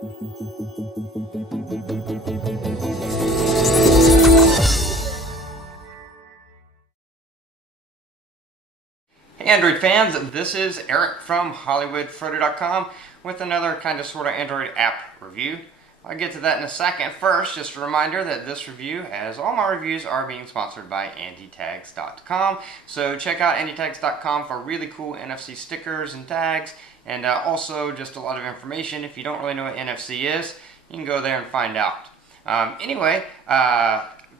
Hey Android fans, this is Eric from hollywoodfrodo.com with another kind of sort of Android app review. I'll get to that in a second. First, just a reminder that this review, as all my reviews, are being sponsored by andytags.com. So check out andytags.com for really cool NFC stickers and tags, and also just a lot of information. If you don't really know what NFC is, you can go there and find out.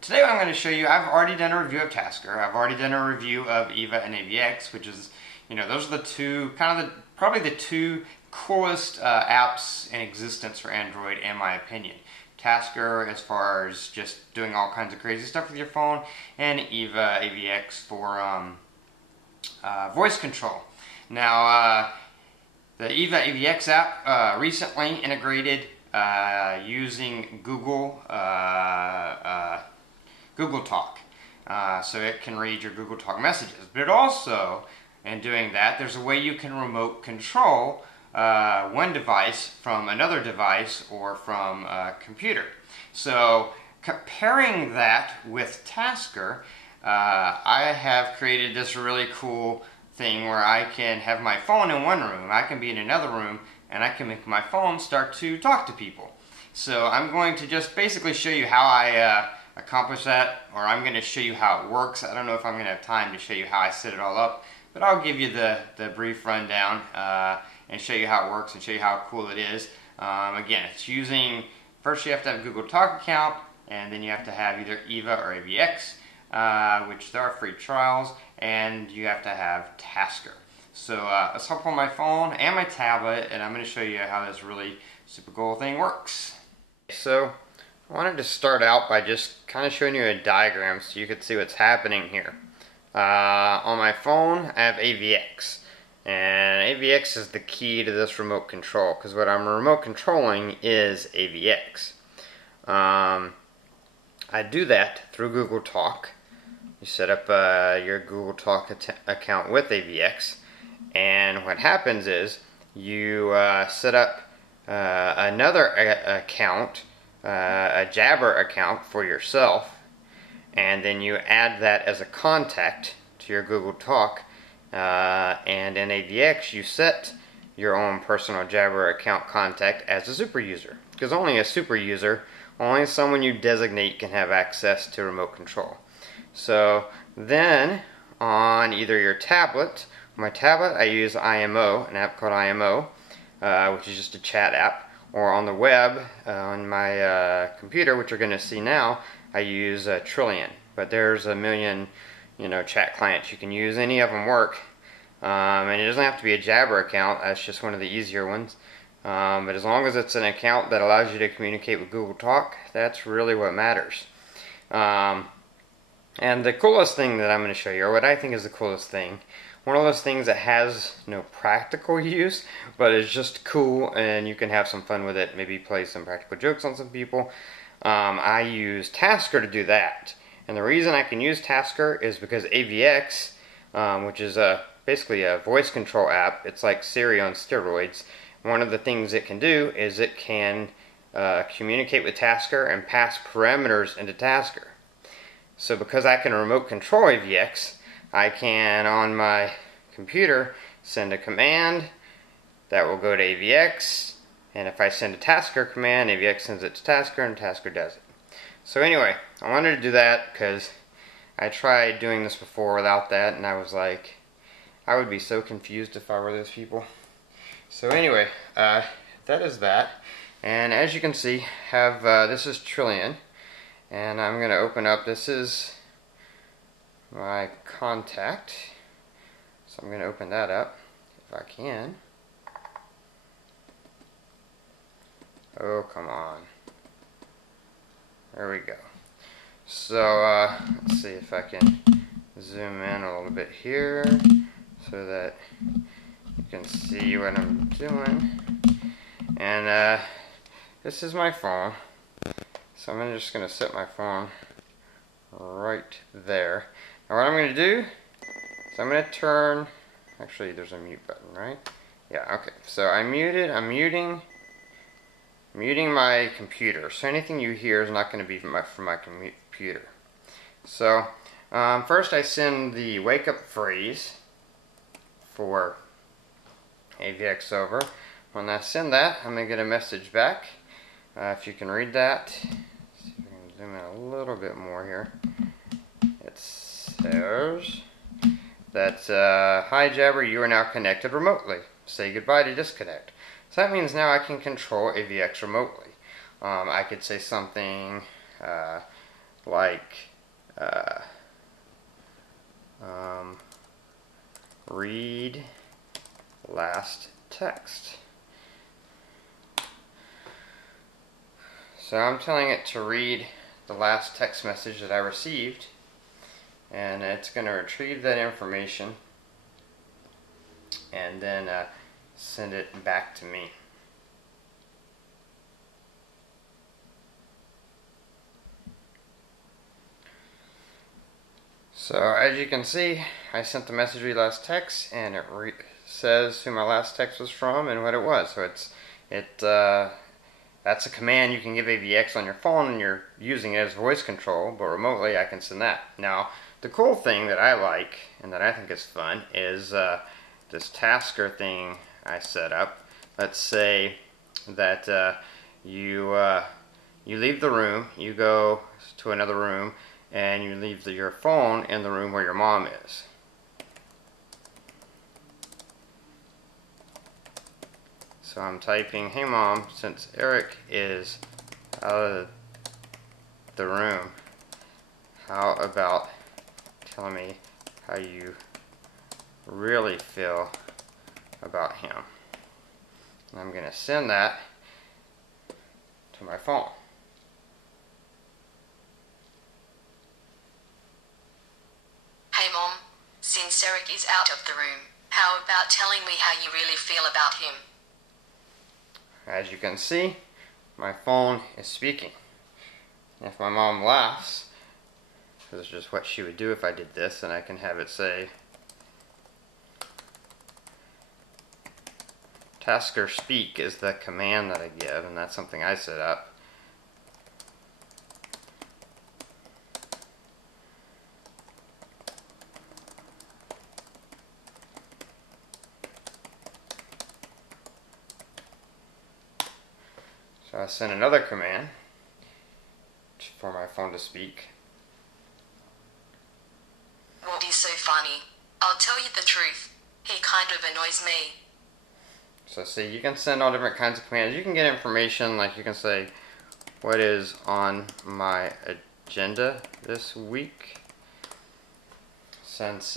Today what I'm going to show you, I've already done a review of Tasker. I've already done a review of EVA and AVX, which is, those are the two, probably the two coolest apps in existence for Android, in my opinion. Tasker, as far as just doing all kinds of crazy stuff with your phone, and EVA, AVX for voice control. Now, the EVA AVX app recently integrated using Google Talk, so it can read your Google Talk messages. But it also, in doing that, there's a way you can remote control one device from another device or from a computer. So comparing that with Tasker, I have created this really cool thing where I can have my phone in one room, I can be in another room, and I can make my phone start to talk to people. So I'm going to just basically show you how I accomplish that, or I'm going to show you how it works. I don't know if I'm going to have time to show you how I set it all up, but I'll give you the brief rundown and show you how it works and show you how cool it is. Again, it's using, first you have to have a Google Talk account, and then you have to have either EVA or AVX, which there are free trials, and you have to have Tasker. So let's hop on my phone and my tablet, and I'm going to show you how this really super cool thing works. So I wanted to start out by just kind of showing you a diagram so you could see what's happening here. On my phone, I have AVX, and AVX is the key to this remote control, because what I'm remote controlling is AVX. I do that through Google Talk. You set up your Google Talk account with AVX, and what happens is you set up another account, a Jabber account for yourself, and then you add that as a contact to your Google Talk, and in AVX you set your own personal Jabber account contact as a super user, because only a super user, only someone you designate, can have access to remote control. So then on either your tablet, my tablet I use IMO, an app called IMO, which is just a chat app, or on the web, on my computer, which you're going to see now, I use Trillion. But there's a million, chat clients you can use. Any of them work. And it doesn't have to be a Jabber account. That's just one of the easier ones. But as long as it's an account that allows you to communicate with Google Talk, that's really what matters. And the coolest thing that I'm going to show you, or what I think is the coolest thing, one of those things that has no practical use, but is just cool and you can have some fun with it, maybe play some practical jokes on some people. I use Tasker to do that. And the reason I can use Tasker is because AVX, which is basically a voice control app, it's like Siri on steroids. One of the things it can do is it can communicate with Tasker and pass parameters into Tasker. So because I can remote control AVX, I can, on my computer, send a command that will go to AVX, and if I send a Tasker command, AVX sends it to Tasker, and Tasker does it. So anyway, I wanted to do that because I tried doing this before without that, and I was like, I would be so confused if I were those people. So anyway, that is that. And as you can see, this is Trillion, and I'm going to open up, this is my contact, so I'm going to open that up if I can. Oh, come on. There we go. So let's see if I can zoom in a little bit here so that you can see what I'm doing. And this is my phone, so I'm just going to set my phone right there. Now what I'm going to do is I'm going to turn, actually there's a mute button, right? Yeah, okay. So I'm muting muting my computer. So anything you hear is not going to be from my computer. So first I send the wake up phrase for AVX over. When I send that, I'm going to get a message back. If you can read that, see if I can zoom in a little bit more here. It says that, hi Jabber, you are now connected remotely. Say goodbye to disconnect. So that means now I can control AVX remotely. I could say something like, read last text. So I'm telling it to read the last text message that I received, and it's going to retrieve that information and then send it back to me. So as you can see, I sent the message read last text, and it says who my last text was from and what it was. So that's a command you can give AVX on your phone and you're using it as voice control, but remotely I can send that. Now, the cool thing that I like and that I think is fun is this Tasker thing I set up. Let's say that you leave the room, you go to another room, and you leave your phone in the room where your mom is. So I'm typing, hey mom, since Eric is out of the room, how about telling me how you really feel about him? And I'm going to send that to my phone. Hey mom, since Eric is out of the room, how about telling me how you really feel about him? As you can see, my phone is speaking. If my mom laughs, this is just what she would do if I did this, and I can have it say, Tasker speak is the command that I give, and that's something I set up. So I send another command for my phone to speak. What is so funny? I'll tell you the truth. He kind of annoys me. So see, you can send all different kinds of commands. You can get information, like you can say, what is on my agenda this week? Since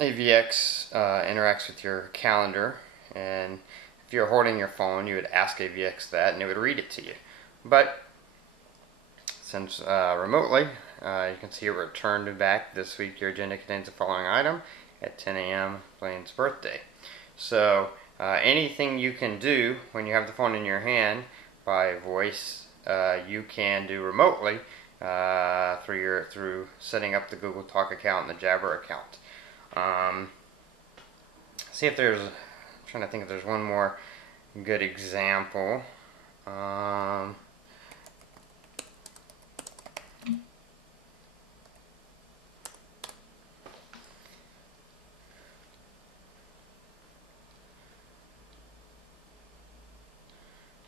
AVX interacts with your calendar, and if you're holding your phone, you would ask AVX that, and it would read it to you. But since remotely, you can see it returned back this week. Your agenda contains the following item at 10 a.m. Blaine's birthday. So anything you can do when you have the phone in your hand by voice, you can do remotely through setting up the Google Talk account and the Jabber account. See if there's, I'm trying to think if there's one more good example.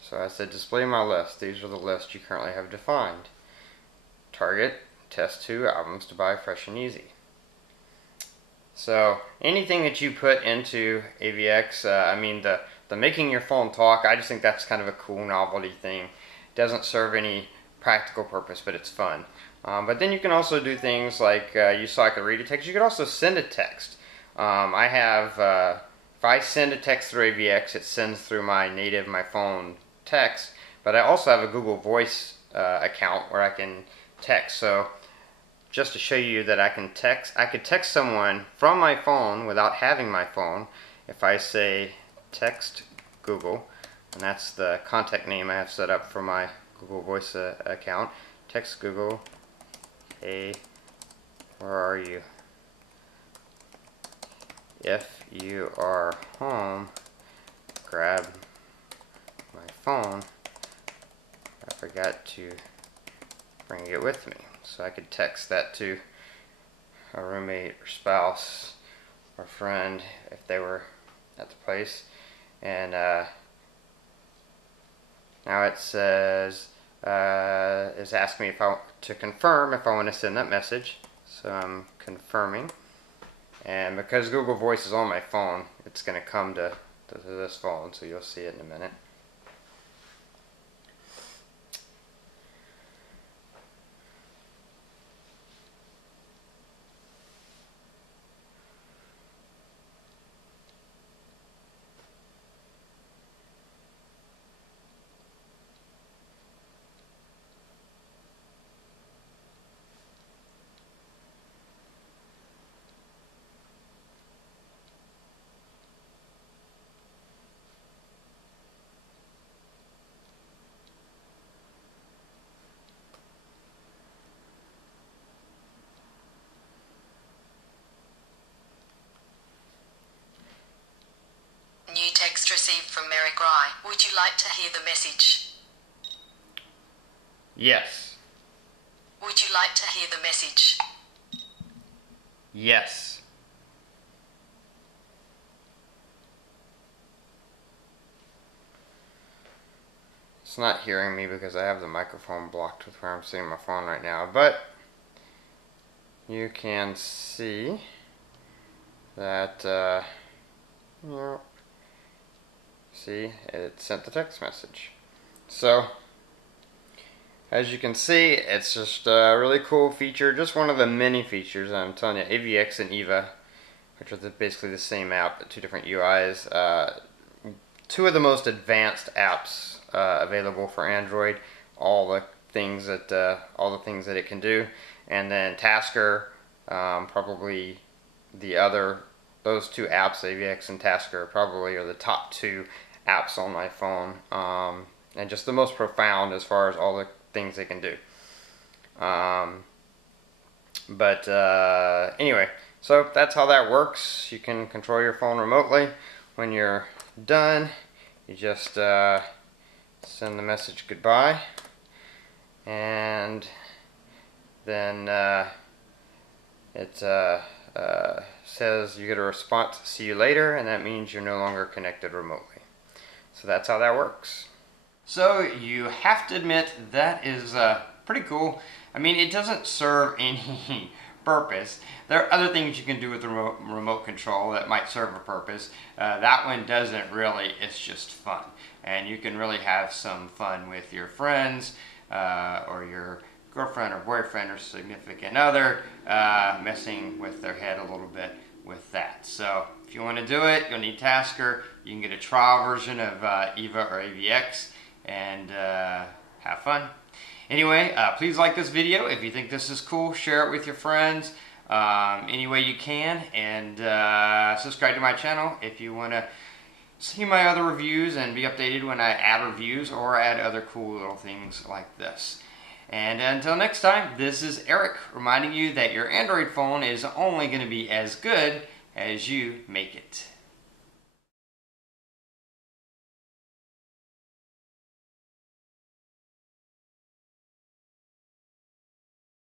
So I said display my list. These are the lists you currently have defined. Target, test 2, albums to buy, fresh and easy. So anything that you put into AVX, I mean the making your phone talk, I just think that's kind of a cool novelty thing. It doesn't serve any practical purpose, but it's fun. But then you can also do things like, you saw I could read a text. You could also send a text. I have, if I send a text through AVX, it sends through my phone text, but I also have a Google Voice account where I can text. So just to show you that I could text someone from my phone without having my phone. If I say text Google, and that's the contact name I have set up for my Google Voice account, text Google, hey, where are you? If you are home, grab phone, I forgot to bring it with me. So I could text that to a roommate or spouse or friend if they were at the place. And now it says, it's asking me to confirm if I want to send that message. So I'm confirming. And because Google Voice is on my phone, it's going to come to this phone, so you'll see it in a minute. New text received from Merrick Rye. Would you like to hear the message? Yes. Would you like to hear the message? Yes. It's not hearing me because I have the microphone blocked with where I'm sitting my phone right now, but you can see that see, it sent the text message. So as you can see, it's just a really cool feature, just one of the many features. I'm telling you, AVX and EVA, which are basically the same app but two different UIs, two of the most advanced apps available for Android. All the things that it can do, and then Tasker, probably those two apps, AVX and Tasker, probably are the top two apps on my phone, and just the most profound as far as all the things they can do. Anyway, so that's how that works. You can control your phone remotely. When you're done, you just send the message goodbye, and then it says you get a response, see you later, and that means you're no longer connected remotely. So that's how that works. So you have to admit that is pretty cool. I mean, it doesn't serve any purpose. There are other things you can do with the remote control that might serve a purpose. That one doesn't really. It's just fun. And you can really have some fun with your friends or your girlfriend or boyfriend or significant other, messing with their head a little bit with that. So if you want to do it, you'll need Tasker. You can get a trial version of EVA or AVX and have fun. Anyway, please like this video. If you think this is cool, share it with your friends any way you can, and subscribe to my channel if you want to see my other reviews and be updated when I add reviews or add other cool little things like this. And until next time, this is Eric reminding you that your Android phone is only going to be as good as you make it.